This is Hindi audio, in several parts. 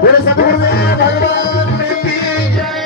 बोले सतगुरुदेव भगवान की जय।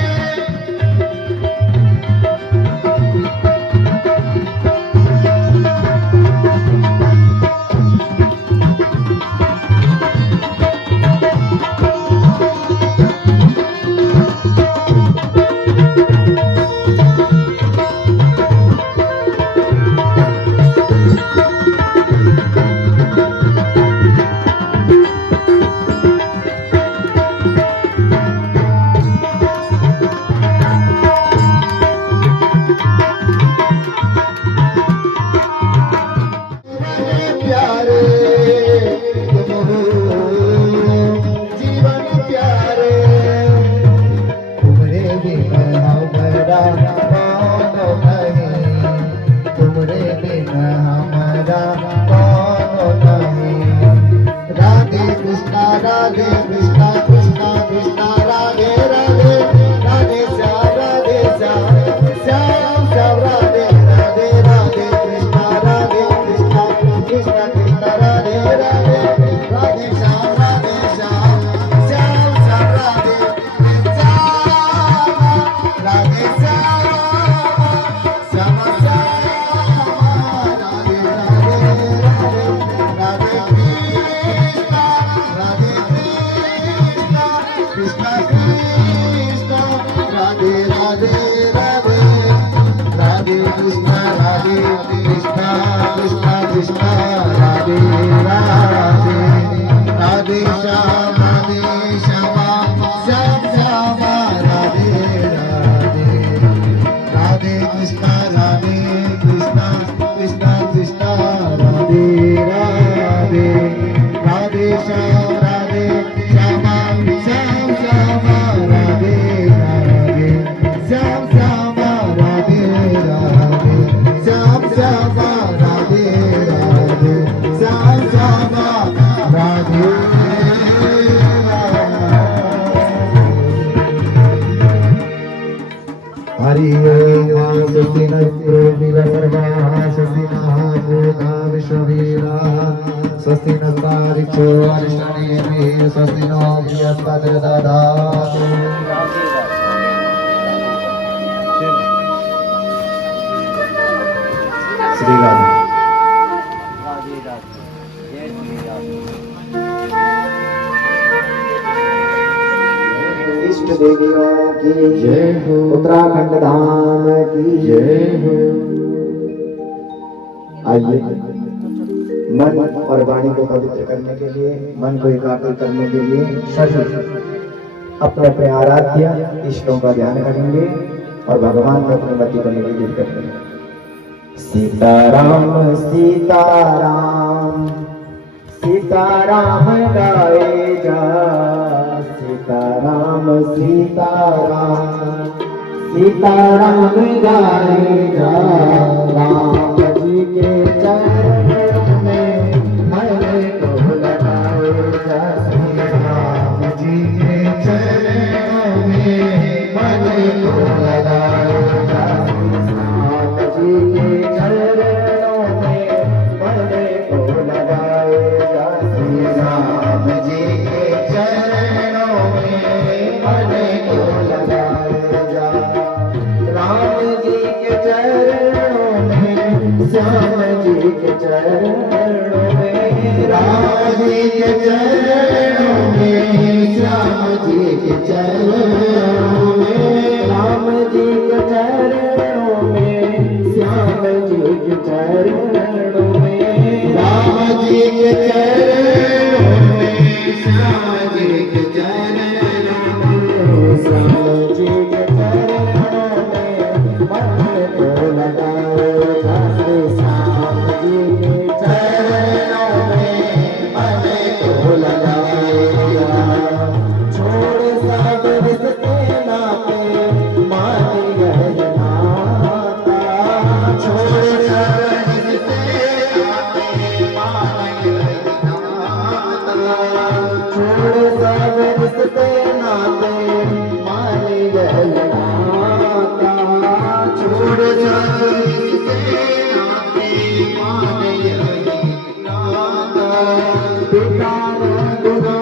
राधे कृष्णा कृष्णा कृष्णा राधे राधे राधे श्याम श्याम श्याम राधे राधे राधे कृष्णा कृष्णा कृष्णा राधे राधे राधे श्याम श्याम श्याम राधे श्याम राधे श्याम कृष्णा कृष्णा राधे राधे राधे श्याम श्याम श्याम राधे राधे राधे कृष्णा कृष्णा कृष्णा राधे राधे राधे श्याम श्याम श्याम राधे राधे श्याम श्याम राधे राधे श्याम श्याम राधे राधे श्याम श्याम राधे हरि ओम स्वस्ति न इंद्रो सर्वाः स्वस्ति नः पूर्णा विश्ववीरा स्वस्ति नस्तारिक्षो अरिष्टनेमिः स्वस्ति नो बृहस्पतिर्दधातु। श्री राधे इष्ट देवियों की जय हो, उत्तराखंड धाम की जय हो। आइए मन और वाणी को पवित्र करने के लिए, मन को एकाग्र करने के लिए सभी अपने अपने आराध्य इष्टों का ध्यान करेंगे और भगवान को अपने मति को निवेदित करेंगे। सीताराम सीताराम सीताराम गाए जा, सीताराम सीताराम सीताराम गाए जा। राम जी के चरणों में मन को लगाए जा, श्री राम जी के चरणों में मन को लगाए जा। राम जी के चरणों में मन को लगाए जा, श्री राम जी के चरणों में मन को लगाए जा। राम जी के चरणों में, श्याम जी के चरणों में, राम जी के चरणों में, श्याम जी के चरणों में, राम जी के चरणों में, श्याम जी के चरणों में, राम जी के चरणों में, श्याम जी के चरणों में, श्याम जी के चरणों में मन को लगाए जा, श्री श्याम जी के चरणों में मन को लगाए जा। छोड़ सब रिश्ते नाते मान यह नाता, छोड़ सब रिश्ते नाते मान यह नाता, छोड़ सब रिश्ते नाते मान यह नाता, छोड़ सब रिश्ते नाते मान यह नाता। पिता ने गुरु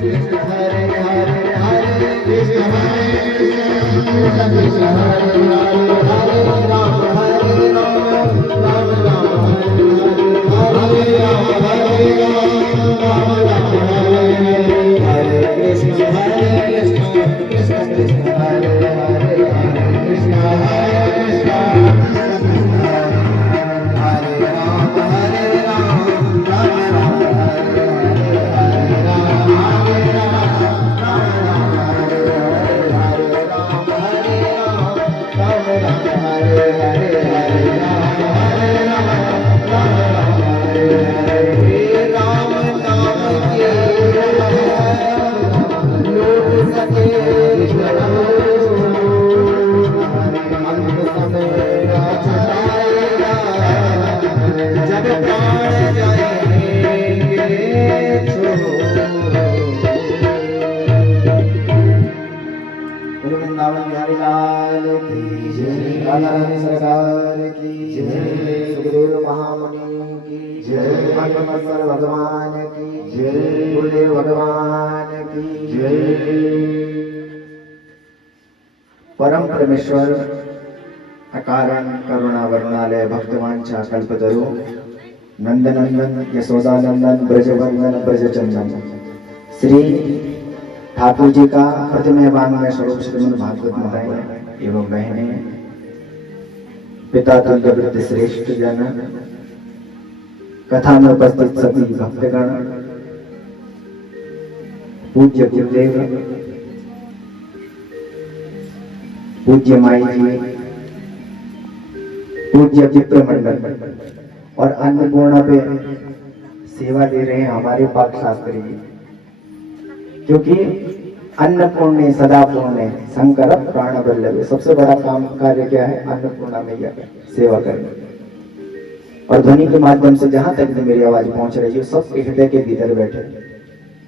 Krishna Hare Hare Hare Krishna Vrindavan Bihari लाल की जय, राधा रानी सरकार की जय, सुखदेव महामुनि की जय, मनमत्सर भगवान की जय, गुरुदेव भगवान की जय। परम परमेश्वर अकारण करुणा वर्णालय भक्तवांछा कल्पतरु नंदनंदन यशोदानंदन ब्रजवंदन ब्रजचंदन श्री ठाकुर जी का प्रतिमय वांग्मय स्वरूप श्रीमद् भागवत माताएं एवं बहनें, पिता तुल्य वृत्ति श्रेष्ठ जन, कथा में उपस्थित सभी भक्तगण, पूज्य गुरुदेव, पूज्य माई जी, पूज्य विप्र मंडल और अन्नपूर्णा पे सेवा दे रहे हैं हमारे पाक शास्त्री जी, क्योंकि अन्नपूर्णे सदा पूर्णे शंकर प्राण वल्लभ, सबसे बड़ा काम कार्य क्या है? अन्नपूर्णा मैया सेवा करना। और ध्वनि के माध्यम से जहां तक भी मेरी आवाज पहुंच रही है, सबके हृदय के भीतर बैठे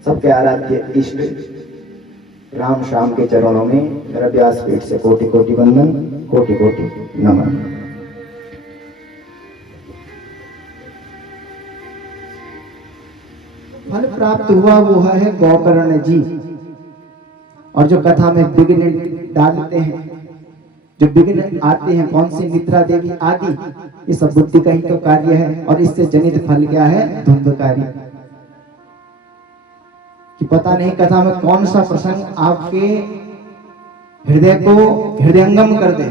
सबके आराध्य इष्ट राम श्याम के चरणों में मेरा व्यासपीठ से कोटि कोटि वंदन, कोटि कोटि नमन। फल प्राप्त हुआ वो है गोकर्ण जी। और जो कथा में विघ्न डालते हैं, जो विघ्न आते हैं, कौन सी निद्रा देवी आदि, ये सब बुद्धि का ही तो कार्य है। और इससे जनित फल क्या है? धुंधकारी। कि पता नहीं कथा में कौन सा प्रसंग आपके हृदय को हृदयंगम कर दे,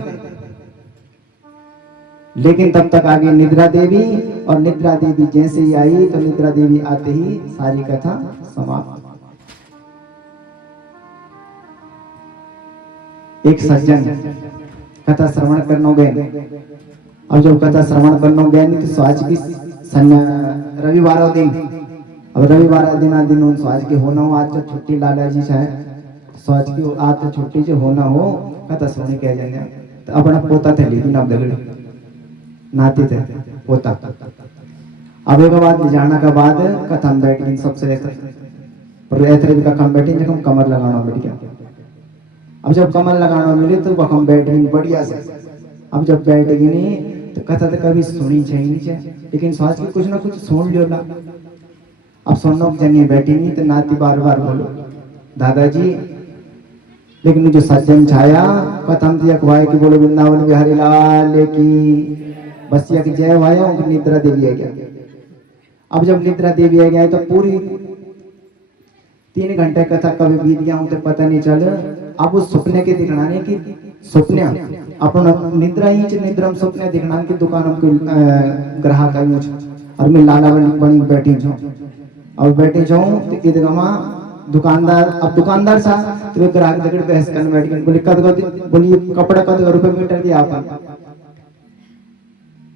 लेकिन तब तक आगे निद्रा देवी, और निद्रा देवी जैसे ही आई तो निद्रा देवी आते ही सारी कथा समाप्त। एक सज्जन कथा श्रवण करने गए, और जब कथा श्रवण करने गए तो स्वाज की रविवार दिन, अब रविवार दिन उन स्वाज की होना हो, आज तो छुट्टी लाला जी चाहे स्वाज की आज तो छुट्टी जो होना हो, कथा सुनने कह जाए तो अपना पोता थे, लेकिन अब दगड़े नाते थे पोता। अब एक बाद जाना का बाद कथा में बैठ गई सबसे पर ऐतरे भी कम बैठी, जब हम कमर लगाना बैठ गया। अब जब कमर लगाना मिले तो वह हम बैठ गई बढ़िया से। अब जब बैठ गई नहीं तो कथा तो कभी सुनी चाहिए, लेकिन स्वाज की कुछ ना कुछ सुन लो ना। अब सुनो जनी बैठी नहीं तो नाती बार बार बोलो दादाजी, लेकिन जो सज्जन छाया कथम थी अखवाए की बोलो वृंदावन बिहारी लाल की, बसिया की जय वाया, उनकी निद्रा देवी आ गया। अब जब निद्रा देवी आ गया तो पूरी 3 घंटे कथा कभी बीत गया हूं तो पता नहीं चल। अब उस सपने के दिखनाने की सपने अपना निद्रा ही निद्रम सपने दिखना की दुकान हमको ग्राहक आई मुझे, और मैं लाला बनी बैठी जाऊं, और बैठे जाऊं तो ईदगमा दुकानदार, अब दुकानदार सा तो ग्राहक दगड़ बहस करने बैठ गए। बोले कद बोलिए कपड़ा कद रुपए मीटर दिया आप,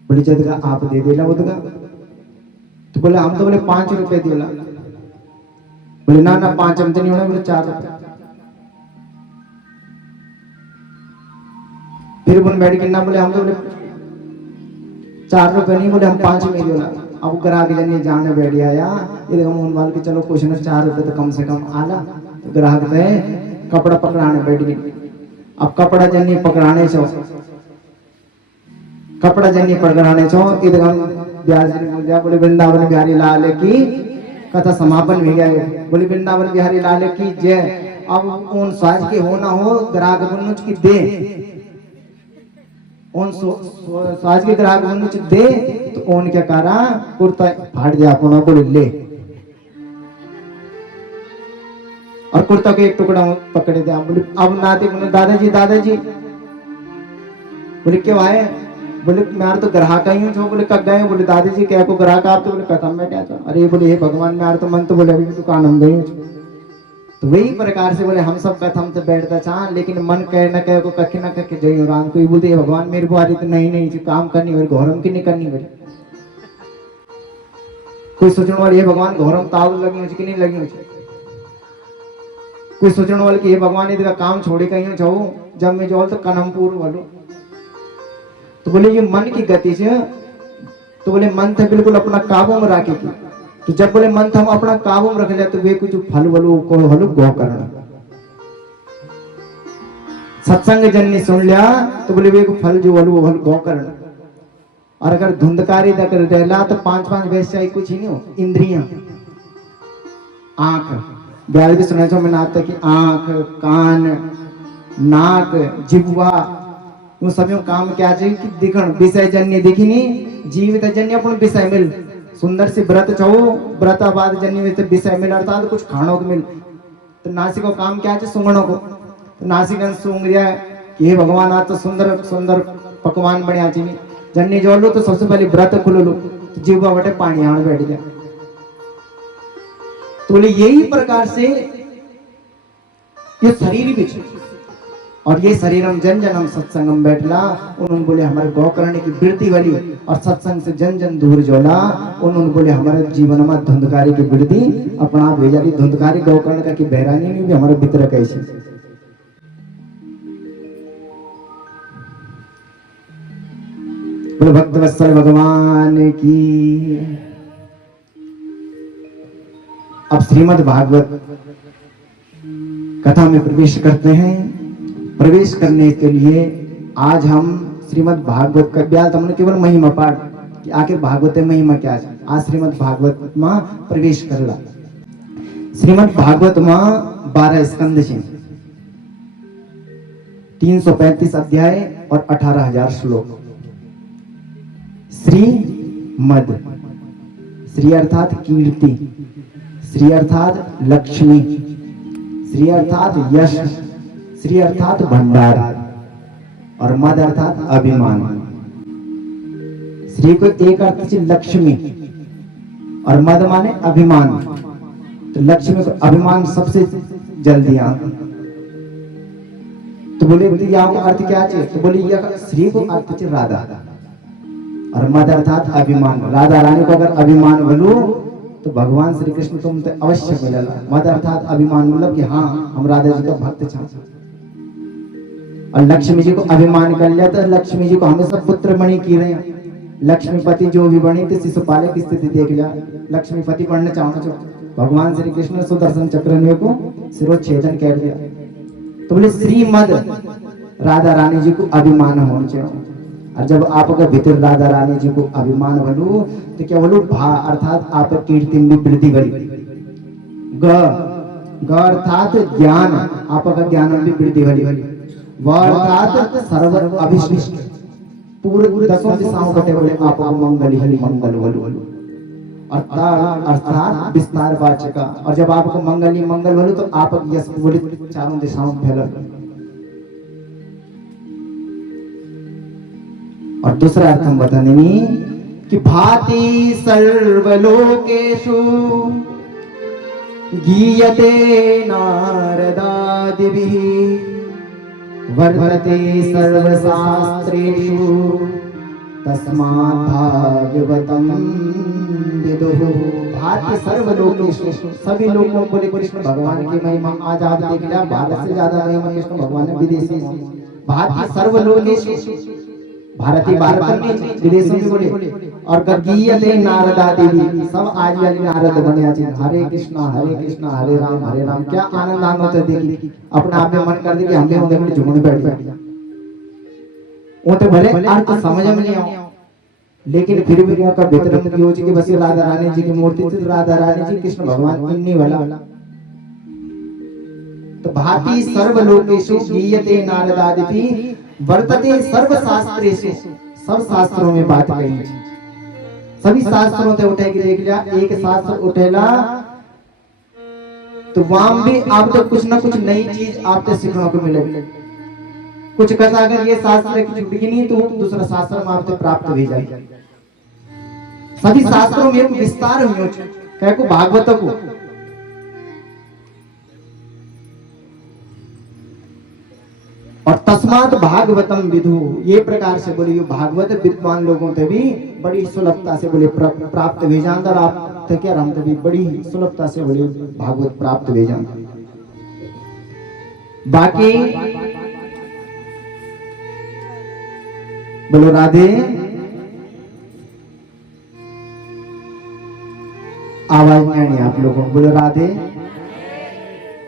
बोले जदगा आप दे देला उदगा, तो बोले हम तो बोले 5 रुपए देला, बोले ना ना 5 हम तो नहीं होना, बोले 4 रुपए। फिर बोले बैठ के ना, बोले हम तो बोले 4 रुपए नहीं, बोले हम 5 में देला। अब ग्राहक जने जाने बैठ आया, ये हम मान के चलो कुछ ना 4 रुपए तो कम से कम आला, तो ग्राहक पे कपड़ा पकड़ाने बैठ गए। अब कपड़ा जनी पकड़ाने छो, कपड़ा जनी पकड़ाने छो, इधर ब्याज बोल जा, बोले वृंदावन बिहारी लाल की कथा समापन हो गया। बोले वृंदावन बिहारी लाल की जय। अब उन साज के हो ना हो ग्राहक बनुच की दे उन साज के ग्राहक बनुच दे तो उन क्या करा कुर्ता फाड़ दिया अपना को ले और कुर्ता के एक टुकड़ा पकड़े दिया। बोले अब नाते बोले दादाजी बोले क्यों आए? बोले मैं तो ग्राहक आई हूँ जो। बोले कब गए? बोले दादाजी क्या को ग्राहक आप? तो बोले कथम में क्या था? अरे बोले हे भगवान मैं तो मन तो बोले अभी दुकान हम गई। तो वही प्रकार से बोले हम सब कथम तो बैठता चाह लेकिन मन कह न कह को कखे न कखे जई राम कोई बोलते भगवान मेरे को आ रही तो नहीं काम करनी मेरे घोरम की नहीं करनी मेरी। कोई सोचने वाली है भगवान घोरम ताव लगी हो कि नहीं लगी हो। कोई सोचने वाले कि ये भगवान इधर काम छोड़े कहीं जाओ जब मैं जाओ तो कनमपुर वालो। तो बोले ये मन की गति से तो बोले मन था बिल्कुल अपना काबू में रखे की। तो जब बोले मन था हम अपना काबू में रख लिया तो वे कुछ फल वलु को हलु गौ करना सत्संग जन ने सुन लिया तो बोले वे को फल जो वलु हल गौ करना। और अगर धुंधकारी कर रहला तो पांच वैसे कुछ ही नहीं हो। इंद्रियां आंख ब्याल भी सुना छो मैंने आता कि आंख कान नाक जिह्वा वो सभी काम क्या चाहिए कि दिखण विषय जन्य दिखनी जीवित जन्य अपन विषय मिल सुंदर से व्रत चाहो व्रताबाद जन्य में विषय मिल अर्थात तो कुछ खानों को मिल। तो नासिक को काम क्या है सुंगणों को तो नासिक सूंग दिया कि हे भगवान आज तो सुंदर सुंदर पकवान बढ़िया चाहिए जन्य जोड़ लो तो सबसे पहले व्रत खुलो लो तो जीवा बटे पानी आड़ बैठ गया। तो बोले यही प्रकार से ये शरीर भी और ये शरीर हम जन जन हम सत्संगम बैठला उन्होंने बोले हमारे गौ करने की वृत्ति वाली और सत्संग से जन जन दूर जोला उन्होंने बोले हमारे जीवन में धुंधकारी की वृत्ति अपना भेजा दी धुंधकारी गौ करण का की बहरानी में भी हमारे भीतर कैसे। बोले भक्त वत्सल भगवान की। अब श्रीमद् भागवत कथा में प्रवेश करते हैं। प्रवेश करने के लिए आज हम श्रीमद् भागवत का ब्याल हमने केवल महिमा पाठ कि आखिर भागवत महिमा क्या है। आज श्रीमद् भागवत में प्रवेश करला। श्रीमद् भागवत में 12 स्कंद हैं 335 अध्याय और 18,000 श्लोक। श्री मद श्री अर्थात कीर्ति श्री अर्थात लक्ष्मी श्री अर्थात यश श्री अर्थात भंडार और मद अर्थात अभिमान। श्री को एक अर्थ से लक्ष्मी और मद माने अभिमान। तो लक्ष्मी को अभिमान सबसे जल्दी आता। तो बोले यहाँ को अर्थ क्या चाहिए? तो बोले यह श्री को अर्थ चाहिए राधा और मद अर्थात अभिमान। राधा रानी को अगर अभिमान बोलो तो भगवान श्री कृष्ण तुम तो अवश्य मिलेगा। मद अर्थात अभिमान मतलब कि हाँ हम राधा जी का भक्त चाहते। और लक्ष्मी जी को अभिमान कर लिया तो लक्ष्मी जी को हमेशा पुत्र मणि की रहे हैं। लक्ष्मीपति जो भी बनी तो शिशुपाल की स्थिति देख लिया। लक्ष्मीपति बनना चाहो भगवान श्री कृष्ण सुदर्शन चक्र को सिरोच्छेदन कर दिया। तो बोले श्रीमद राधा रानी जी को अभिमान होना चाहिए। और जब आपका भीतर राधा रानी जी को अभिमान बोलू तो क्या बोलू भा अर्थात आप कीर्ति में वृद्धि बड़ी ग अर्थात ज्ञान आपका ज्ञान में वृद्धि बड़ी अर्थात सर्व अभिष्ट पूरे 10 दिशाओं बटे बोले आपको मंगल ही मंगल बोलू अर्थात विस्तार वाचक। और जब आपको मंगल ही मंगल बोलू तो आप यश बोले चारों दिशाओं में फैला। और दूसरा अर्थ हम बता देंगे कि भाति सर्वलोकेषु गीयते नारदादिभिः वर्तते सर्वशास्त्रेषु तस्मात् भागवतं विदुः। भाति सर्वलोकेषु सभी लोगों को कृष्ण भगवान की महिमा आज आप देख लिया। भारत से ज्यादा महिमा कृष्ण भगवान ने विदेशी भाति सर्वलोकेषु भारतीय भारत में विदेशों में बोले। और गीयते नारदा देवी सब आज वाली नारद बने आज हरे कृष्णा हरे राम क्या आनंद आनंद होते देखी अपने आप में मन कर दे कि हम भी उनके में झूमने बैठ गए। वो तो भले अर्थ समझ में नहीं आओ लेकिन फिर भी उनका बेहतर योज कि बस राधा रानी जी की मूर्ति थी। राधा रानी जी कृष्ण भगवान इन्हीं वाला। तो भाति सर्वलोकेषु गीयते नारदादिति वर्तते सर्वशास्त्रेषु, सब शास्त्रों में बात कही, सभी शास्त्रों से उठे के देख लिया, एक शास्त्र उठेला तो वहां भी आपको कुछ ना कुछ नई चीज आपको सीखने को मिलेगी। कुछ कथा अगर ये शास्त्र की छुट्टी नहीं तो दूसरा शास्त्र में आपको प्राप्त हो जाएगी। सभी शास्त्रों में एक विस्तार हुई कह को भागवत को, और तस्मात भागवतम विदु, ये प्रकार से बोले भागवत विद्वान लोगों से भी बड़ी सुलभता से बोले प्राप्त हो जाता, और आप तो क्या हम भी बड़ी सुलभता से बोले भागवत प्राप्त हो जाता। बाकी बोलो राधे, आवाज नहीं आनी आप लोगों, बोलो राधे।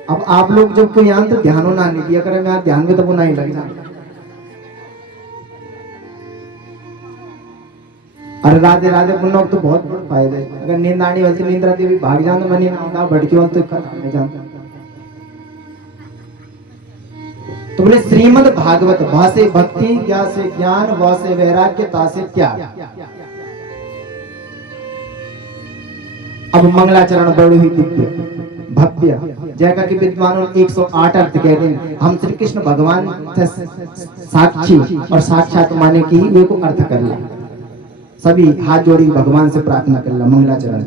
अब आप लोग जब कोई यहाँ तो ध्यान होना नहीं दिया करें, मैं ध्यान में तो वो नहीं लग जाता। अरे राधे राधे बोलना तो बहुत बड़ा फायदा है। अगर नींद आनी वैसे नींद आती भी भाग जान तो मनी ना भटके हो तो नहीं जानता। तो बोले श्रीमद् भागवत भासे भक्ति, ज्ञा से ज्ञान, व से वैराग्य, ता से त्याग। अब मंगलाचरण बड़ी हुई दिव्य भव्य जैसा कि विद्वानों 108 अर्थ कहते हैं। हम श्री कृष्ण भगवान साक्षी और साक्षात माने की वे को अर्थ कर ला, सभी हाथ जोड़ी भगवान से प्रार्थना कर ला। मंगलाचरण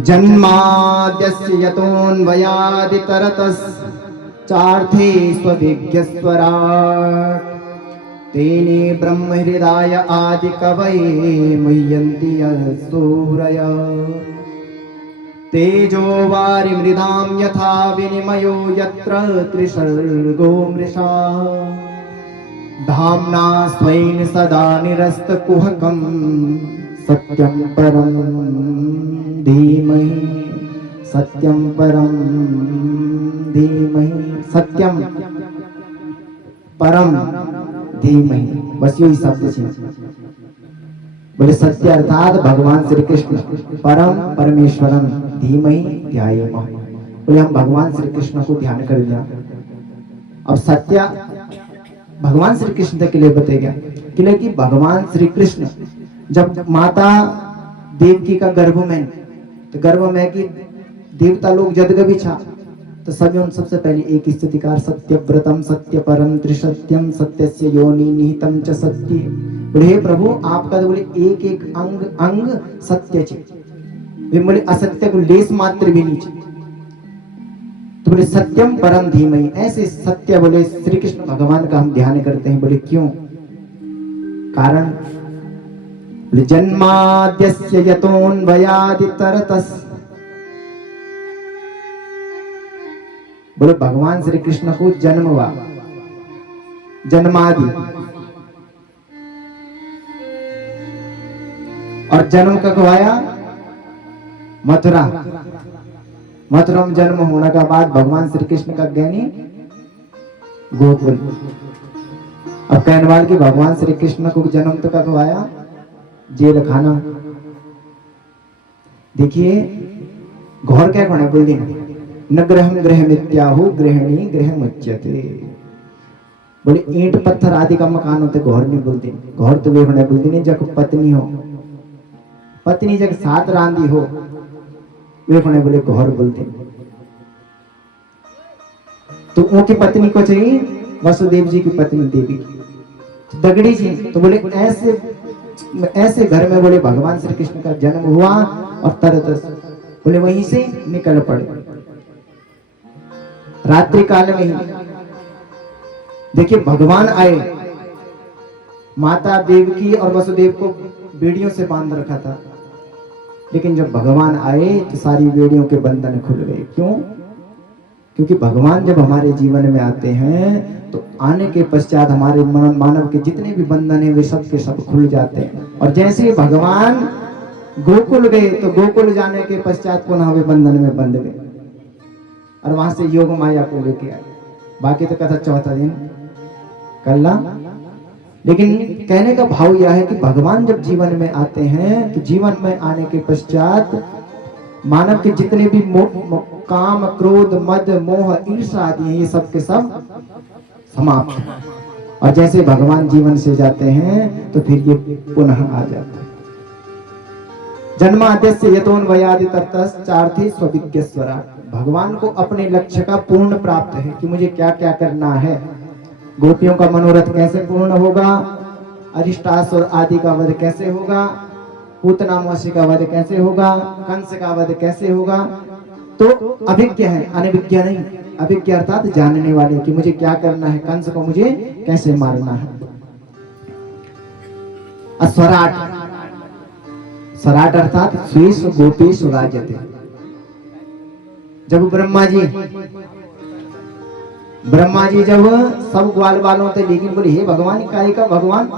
जन्माद्यस्य यतोऽन्वयादितरतस् चार्थे स्वविज्ञस्वराट् तेने ब्रह्म हृदय आदि कवये मुह्यन्ति सूरयः तेजो वारि मृदां यथा विनिमयो यत्र त्रिसर्गो मृषा धाम्ना स्वेन सदा निरस्तकुहकं सत्यं परं धीमहि, सत्यं परं धीमहि, सत्यम परम धीमहि। बस यही शब्द है। बोले सत्य अर्थात भगवान श्री कृष्ण, परम परमेश्वरम, धीमहि ध्यायेमः। बोले हम भगवान श्री कृष्ण को ध्यान कर लिया। अब सत्य भगवान श्री कृष्ण के लिए बताया गया कि भगवान श्री कृष्ण जब माता देवकी का गर्भ में, तो गर्भ में कि देवता लोग जदग भी छा, तो सभी उन सबसे पहले एक स्तुतिकार सत्यव्रतम सत्य परम त्रिसत्यम सत्यस्य योनि निहितम च सत्य। बोले हे प्रभु आपका तो बोले एक एक अंग अंग सत्य चे, वे बोले असत्य को लेस मात्र भी नहीं चे। तो बोले सत्यम परम धीमहि, ऐसे सत्य बोले श्री कृष्ण भगवान का हम ध्यान करते हैं। बोले क्यों? कारण बोले जन्माद्यस्य यतोऽन्वयादितरतस्, बोले भगवान श्री कृष्ण को जन्म हुआ, जन्मादि, और जन्म कब हुआ? मथुरा। मथुरा में जन्म होने के बाद भगवान श्री कृष्ण का ज्ञानी गोकुल। अब कहने वाले कि भगवान श्री कृष्ण को जन्म तो कब हुआ? जेल खाना। देखिए घोर क्या कहना बोल देना, न ग्रहम ग्रह मित्याहु गृहिणी गृह मुच्यते। बोले ईंट पत्थर आदि का मकान होते घोर नहीं बोलते। घोर तो वे होने बोलते नहीं जब पत्नी हो, पत्नी जब साथ रांधी हो वे होने बोले घोर बोलते। तो उनकी पत्नी को चाहिए वसुदेव जी की पत्नी देवी दगड़ी जी। तो बोले ऐसे ऐसे घर में बोले भगवान श्री कृष्ण का जन्म हुआ, और तरत बोले वहीं से निकल पड़े रात्रि काल में ही। देखिए भगवान आए, माता देवकी और वसुदेव को बेड़ियों से बांध रखा था, लेकिन जब भगवान आए तो सारी बेड़ियों के बंधन खुल गए। क्यों? क्योंकि भगवान जब हमारे जीवन में आते हैं तो आने के पश्चात हमारे मानव के जितने भी बंधन है वे सब के सब खुल जाते हैं। और जैसे ही भगवान गोकुल गए तो गोकुल जाने के पश्चात पुनः वे बंधन में बंध गए, और वहां से योग माया को लेके आए। बाकी तो कथा चौथा दिन कल्ला। लेकिन कहने का भाव यह है कि भगवान जब जीवन में आते हैं तो जीवन में आने के पश्चात मानव के जितने भी काम क्रोध मद मोह ईर्षा आदि हैं, ये सब के सब समाप्त हैं। और जैसे भगवान जीवन से जाते हैं तो फिर ये पुनः आ जाते हैं। जन्माद्यस्य यतोऽन्वयादि ततश्चार्थी स्वविज्ञस्वराट्। भगवान को अपने लक्ष्य का पूर्ण प्राप्त है कि मुझे क्या क्या करना है। गोपियों का मनोरथ कैसे पूर्ण होगा, अरिष्टासुर आदि का वध कैसे होगा, पूतना मौसी का वध कैसे होगा, कंस का वध कैसे होगा। तो अभिज्ञ है, अनभिज्ञ नहीं। अभिज्ञ अर्थात जानने वाले कि मुझे क्या करना है, कंस को मुझे कैसे मारना है। स्वराट, स्वराट अर्थात स्वीश गोपीश राजते। जब ब्रह्मा जी जब सब ग्वाल बालों थे, लेकिन बोले हे भगवान काहे का भगवान,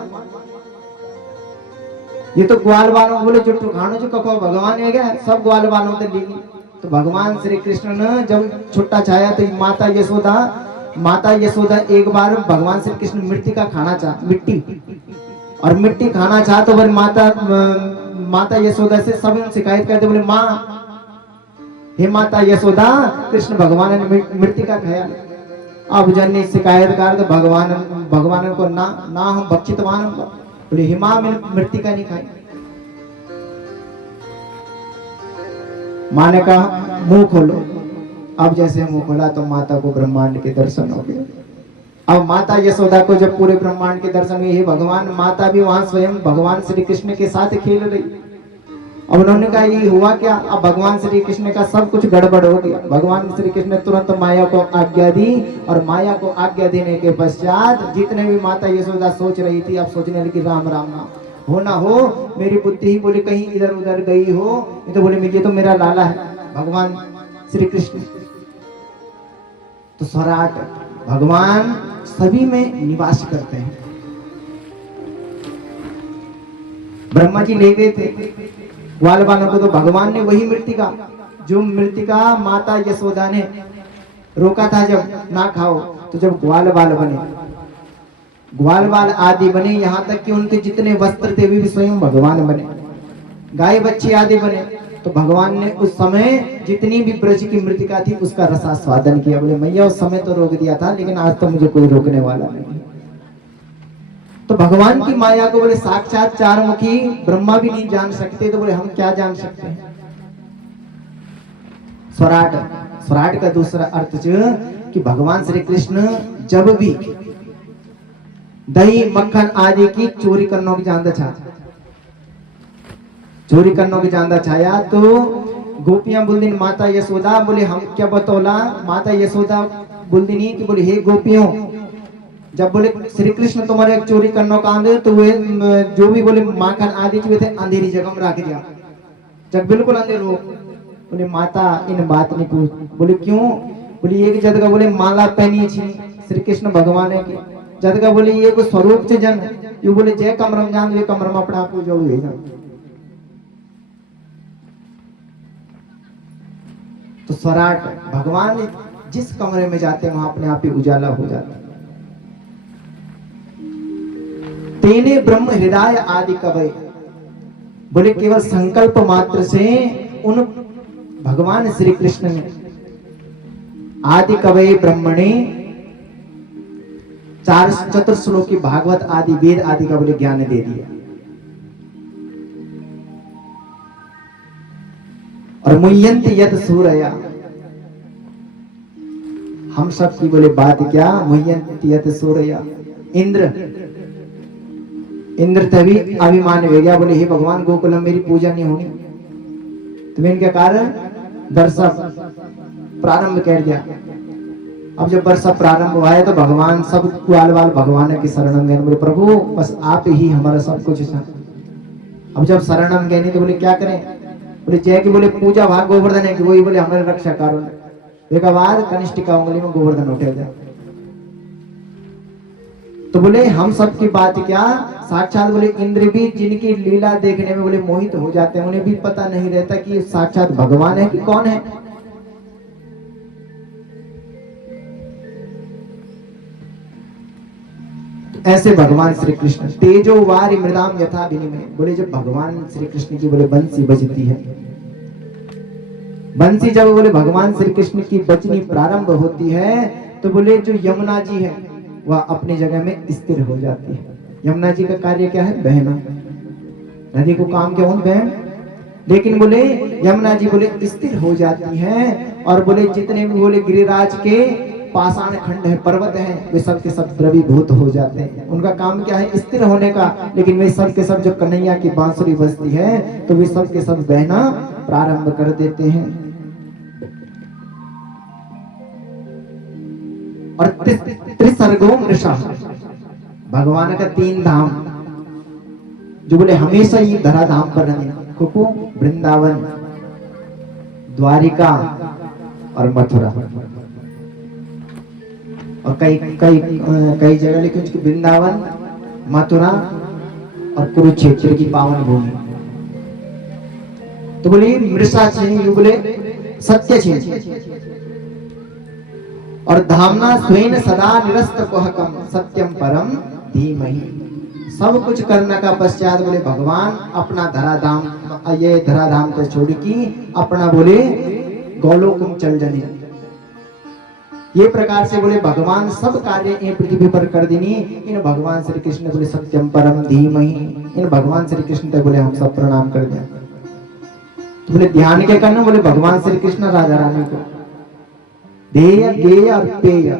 ये तो ग्वाल बालों बोले जो टुकानो जो कहो भगवान है क्या, सब ग्वाल बालों थे। लेकिन तो भगवान श्री कृष्ण ने जब छुट्टा छाया तो माता यशोदा एक बार भगवान श्री कृष्ण मिट्टी का खाना चाह, मिट्टी और मिट्टी खाना चाह तो फिर माता यशोदा से सब शिकायत करते, बोले माँ हे माता यशोदा, कृष्ण भगवान ने मिट्टी का खाया। अब जन शिकायत कर तो भगवान को ना हम भक्षितवान, बोले हे माँ मैंने मिट्टी का नहीं खाई। माँ ने कहा मुंह खोलो। अब जैसे मुंह खोला तो माता को ब्रह्मांड के दर्शन हो गए। अब माता यशोदा को जब पूरे ब्रह्मांड के दर्शन हुए, हे भगवान, माता भी वहां स्वयं भगवान श्री कृष्ण के साथ खेल रही। अब उन्होंने कहा ये हुआ क्या। अब भगवान श्री कृष्ण का सब कुछ गड़बड़ हो गया। भगवान श्री कृष्ण ने तुरंत माया को आज्ञा दी और माया को आज्ञा देने के पश्चात जितने भी माता यशोदा सोच रही थी, अब सोचने लगी राम राम नाम हो ना हो, मेरी बुद्धि ही बोले कहीं इधर उधर गई हो, ये तो बोले ये तो मेरा लाला है भगवान श्री कृष्ण। तो स्वराट, भगवान सभी में निवास करते हैं। ब्रह्मा जी ले गए थे ग्वाल बालों को, तो भगवान ने वही मृतिका, जो मृतिका माता यशोदा ने रोका था जब ना खाओ, तो जब ग्वाल बाल बने, ग्वाल बाल आदि बने, यहाँ तक कि उनके जितने वस्त्र थे वे भी स्वयं भगवान बने, गाय बच्चे आदि बने, तो भगवान ने उस समय जितनी भी ब्रज की मृतिका थी उसका रसास्वादन किया। बोले मैया उस समय तो रोक दिया था, लेकिन आज तो मुझे कोई रोकने वाला नहीं। तो भगवान की माया को बोले साक्षात चारमुखी ब्रह्मा भी नहीं जान सकते, तो बोले हम क्या जान सकते हैं। स्वराट, स्वराट का दूसरा अर्थ कि भगवान श्री कृष्ण जब भी दही मक्खन आदि की चोरी करने की जानता छा, चोरी करने की जानता छाया, तो गोपियां बोल दिन माता यशोदा, बोले हम क्या बतौला। माता यशोदा बोल दी कि बोले हे गोपियों, जब बोले श्री कृष्ण तुम्हारे चोरी करने का आंदे, तो वे जो भी बोले माखन आदि वे थे अंधेरी जगह में रख दिया, जब बिल्कुल अंधेर हो। बोले माता इन बात नहीं पूछ। बोले क्यों। बोले एक जगह बोले माला पहनी थी श्री कृष्ण भगवान की, जगह बोले ये को स्वरूप से जन ये बोले जय कमरम जान वे कमरम अपना पूजा हुए। तो स्वराट, भगवान जिस कमरे में जाते हैं वहां अपने आप ही उजाला हो जाता है। तेने ब्रह्म हृदय आदि कवय, बोले केवल संकल्प मात्र से उन भगवान श्री कृष्ण ने आदि कवय ब्रह्मणे चार चतुर्श्लोकी भागवत आदि वेद आदि का बोले ज्ञान दे दिया। और मुह्यंत यत सूरया, हम सब की बोले बात क्या, मुह्यंत यत सूरया। इंद्र तभी अभिमान हो गया, बोले हे भगवान गोकुलम मेरी पूजा नहीं होनी। तो इनके कारण वर्षा प्रारंभ कर दिया। अब जब वर्षा प्रारंभ हुआ है तो भगवान सब ग्वाल बाल भगवान की शरणम गए, बोले प्रभु बस आप ही हमारा सब कुछ है। अब जब शरणम गए तो बोले क्या करें। बोले जय की बोले पूजा भाग गोवर्धन है कि वही बोले हमारे रक्षा कारण। एक बाद कनिष्ठिका उंगली में गोवर्धन उठे जाए। तो बोले हम सब की बात क्या, साक्षात बोले इंद्र भी जिनकी लीला देखने में बोले मोहित हो जाते हैं, उन्हें भी पता नहीं रहता कि साक्षात भगवान है कि कौन है। ऐसे भगवान श्री कृष्ण तेजो वारी मृदाम यथा विनिमय, बोले जब भगवान श्री कृष्ण की बोले बंसी बजती है बंसी जब बोले भगवान श्री कृष्ण की बचनी प्रारंभ होती है तो बोले जो यमुना जी है वह अपनी जगह में स्थिर हो जाती है। यमुना जी का कार्य क्या है? बहना। नदी को काम क्या हो? बहन। लेकिन बोले यमुना जी बोले स्थिर हो जाती हैं और बोले जितने भी बोले गिरिराज के पाषाण खंड है, पर्वत है, वे सब के सब द्रवीभूत हो जाते हैं। उनका काम क्या है? स्थिर होने का। लेकिन वे सब के सब जो कन्हैया की बांसुरी बजती है तो वे सब के सब बहना प्रारंभ कर देते हैं। और त्रिसर्गो मृषा, भगवान का 3 धाम जो बोले हमेशा ही धराधाम पर रहने, कुकु, वृंदावन, द्वारिका और मथुरा। और कई कई कई जगह लिखी उसकी वृंदावन, मथुरा और कुरुक्षेत्र की पावन भूमि। तो बोले मृषा छे, बोले सत्य छे और धामना स्वेन सदा निरस्त कोहकम सत्यम परम धीमहि। सब कुछ करने का पश्चात बोले भगवान अपना धराधाम, ये धराधाम को छोड़ की अपना बोले गोलोक चल जने। ये प्रकार से बोले भगवान सब कार्य इन पृथ्वी पर कर देनी। इन भगवान श्री कृष्ण बोले सत्यम परम धीमहि। इन भगवान श्री कृष्ण तक बोले हम सब प्रणाम कर दें। तो बोले ध्यान क्या करना? बोले भगवान श्री कृष्ण राजा रानी को देय गेय और पेय।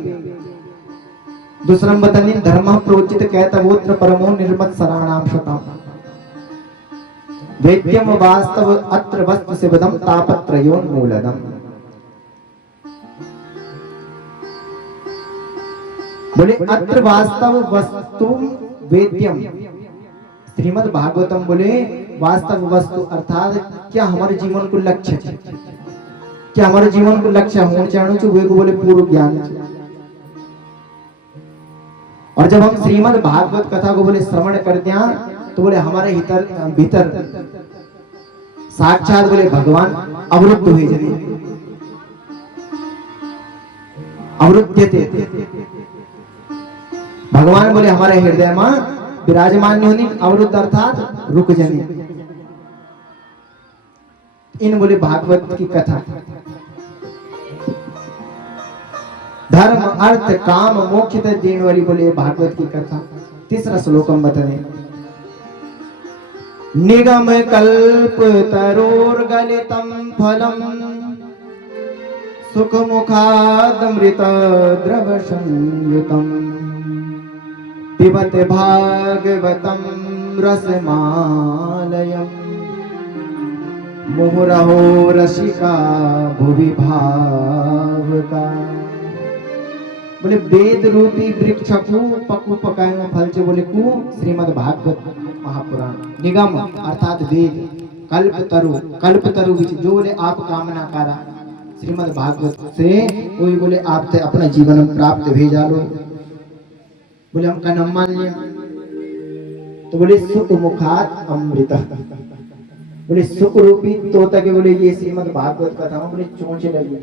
दूसरा बताने धर्म प्रोचित कहतवोत्र परमो निर्मत सराणाम शतम वेद्यम वास्तव अत्र वस्तु सिवदम तापत्रयोन्मूलदम। बोले अत्र वास्तव वस्तु वेद्यम, श्रीमद् भागवतम बोले वास्तव वस्तु अर्थात क्या हमारे जीवन को लक्ष्य है, क्या हमारे जीवन को लक्ष्य होना चाहिए वे को बोले पूर्व ज्ञान। और जब हम श्रीमद् भागवत कथा को बोले श्रवण कर दिया तो बोले हमारे भीतर साक्षात बोले भगवान अवरुद्ध हुए जने अवरुद्धते। भगवान बोले हमारे हृदय में विराजमान नहीं होनी, अवरुद्ध अर्थात रुक जाने। इन बोले भागवत की कथा धर्म अर्थ काम मोक्ष तक देने वाली बोले भागवत की कथा। तीसरा श्लोक हम बताने निगम कल्प तरोर्गलितम फलम सुख मुखादमृत द्रव संयुतम पिबत भागवतम रसमालयम मुहुरहो रसिका भुवि भावका। बोले वेद रूपी वृक्ष को पक्कू पकाए फल से बोले को श्रीमद् भागवत महापुराण। निगम अर्थात वेद, कल्प तरु जो बोले आप कामना करा श्रीमद् भागवत से वही बोले आपसे अपना जीवन प्राप्त भेजा लो। बोले हम का नाम मान लिया तो बोले सुख मुखात अमृत, बोले सुख रूपी तोता के बोले ये श्रीमद् भागवत कथा बोले चोंचे लगी।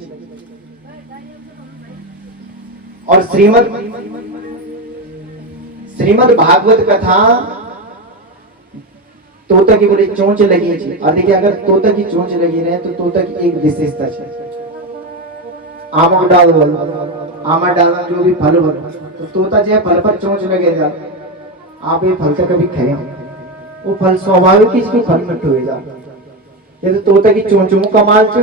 और श्रीमद् भागवत कथा तोता की बोले चोंच लगी है। और देखिए अगर तोता की चोंच लगी रहे तो तोता की एक विशेषता है, आमा डाल आमा डालना जो भी फल हो तो तोता जो है फल पर चोंच लगेगा। आप ये फल तो कभी खाए वो फल स्वाभाविक इसको फल में ठोएगा। ये तो तोता की चोंच मुंह कमाल च,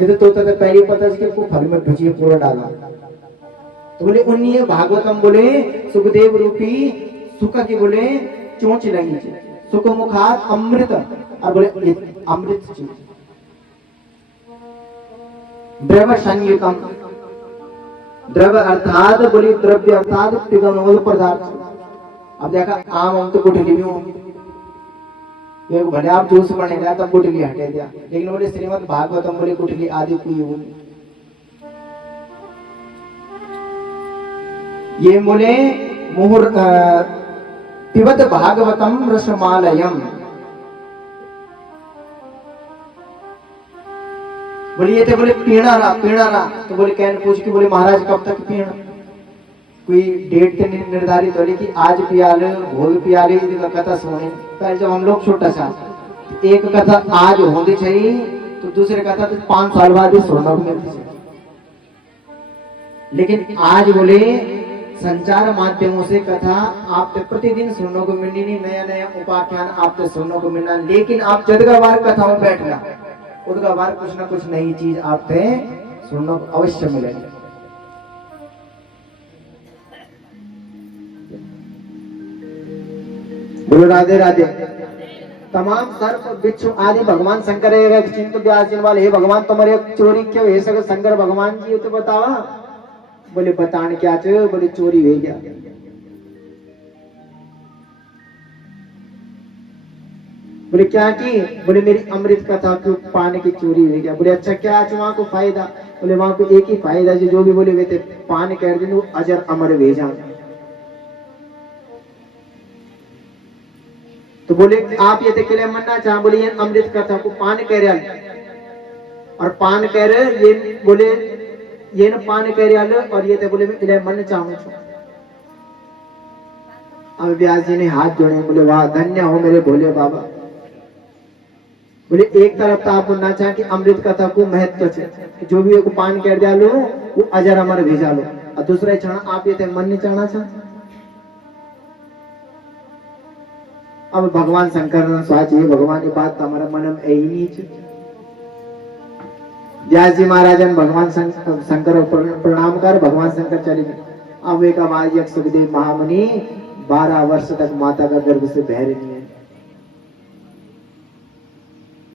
ये तो तोता तो पहले पता है कि को फल में ढुचिए पूरा डाला। तो बोले उन्हीं भागवतम बोले सुखदेव रूपी सुख की बोले चोंच लगी थी। सुख मुखात अमृत और बोले अमृत चीज द्रव संयुतम, द्रव अर्थात बोले द्रव्य अर्थात पिघलनोद पदार्थ। अब देखा आम हम तो गुठली में ये भले आप जूस बनेगा तब गुठली हटे दिया, लेकिन बोले श्रीमद् भागवतम बोले गुठली आदि कोई हो। ये बोले मुहुर पिबत भागवतम रसमालयम, बोलिए थे बोले पीना रहा तो बोले कहने पूछ के बोले महाराज कब तक पीना? कोई डेट तो नहीं निर्धारित हो कि आज पियाले भोग पियाले कथा सुने। पहले जब हम लोग छोटा सा एक कथा आज होनी चाहिए तो दूसरे कहता तो 5 साल बाद ही सुनने को मिलती थी। लेकिन आज बोले संचार माध्यमों से कथा आपको प्रतिदिन सुनने को मिलनी नहीं, नया नया उपाख्यान आपको सुनने को मिलना, लेकिन आप जदगा बार कथा में बैठना उदगा बार कुछ ना कुछ नई चीज आपसे सुनने को अवश्य मिलेगी। बोलो राधे राधे। तमाम सर्प बिच्छू आदि भगवान शंकर चिंत व्यास वाले, हे भगवान तुम्हारे चोरी क्यों है सके शंकर भगवान जी तो बतावा। बोले बताने क्या चाहिए, बोले चोरी हो गया। बोले क्या की, बोले मेरी अमृत कथा को पाने की चोरी हो गया। बोले अच्छा क्या आज वहां को फायदा, बोले वहां को एक ही फायदा जो भी बोले वे पान कर दिन वो अजर अमर भेजा। तो बोले आप ये के लिए मरना चाह, बोले ये अमृत कथा को पान कर और पान कर ये बोले ये न पान कर और ये बोले मैं इले मन चाहूं छू। अब व्यास जी ने हाथ जोड़े, बोले वाह धन्य हो मेरे भोले बाबा। बोले एक तरफ तो आपको ना चाह कि अमृत कथा को महत्व से जो भी एक पान कर दिया लो वो अजर अमर भेजा लो, और दूसरा क्षण आप ये मन नहीं चाहना चाह। अब भगवान शंकर स्वाची भगवान की बात हमारा मन में यही नहीं। व्यास जी महाराज भगवान शंकर प्रणाम कर भगवान शंकर चले गए। अब एक आवाज सुखदेव महामुनि 12 वर्ष तक माता का गर्भ से बहरे नहीं